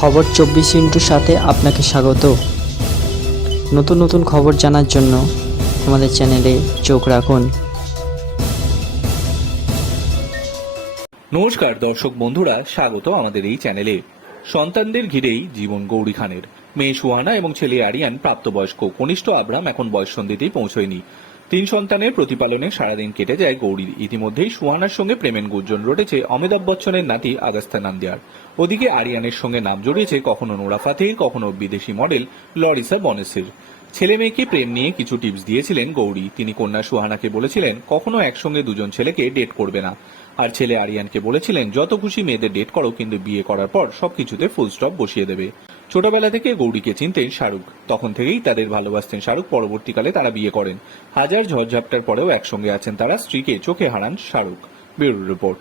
খবর চব্বিশ ইন্টুর সাথে আপনাকে স্বাগত। নতুন নতুন খবর জানার জন্য আমাদের চ্যানেলে চোখ রাখুন। নমস্কার দর্শক বন্ধুরা, স্বাগত আমাদের এই চ্যানেলে। সন্তানদের ঘিরেই জীবন গৌরী খানের। মেয়ে সুহানা এবং ছেলে আরিয়ান প্রাপ্তবয়স্ক। কনিষ্ঠ আব্রাম এখন বয়ঃসন্ধিতেই পৌঁছয়নি। তিন সন্তানের প্রতিপালনে সারাদিন কেটে যায় গৌরীর ইতিমধ্যেই সুহানার সঙ্গে প্রেমের গুঞ্জন রটেছে অমিতাভ বচ্চনের নাতি আগাস্তা নান্দিয়ার। ওদিকে আরিয়ানের সঙ্গে নাম জড়িয়েছে কখনো নোরা ফাতেহির কখনো বিদেশি মডেল লরিসা বনেসের। ছেলে মেয়েকে প্রেম নিয়ে কিছু টিপস দিয়েছিলেন গৌরী। তিনি কন্যা সুহানাকে বলেছিলেন, কখনো একসঙ্গে দুজন ছেলেকে ডেট করবে না। আর ছেলে আরিয়ানকে বলেছিলেন, যত খুশি মেয়েদের ডেট করো, কিন্তু বিয়ে করার পর সবকিছুতে ফুল স্টপ বসিয়ে দেবে। ছোটবেলা থেকে গৌরীকে চিনতেন শাহরুখ। তখন থেকেই তাদের ভালোবাসতেন শাহরুখ। পরবর্তীকালে তারা বিয়ে করেন। হাজার ঝড়ঝাপটার পরেও একসঙ্গে আছেন তারা। স্ত্রীকে চোখে হারান শাহরুখ। Bureau report.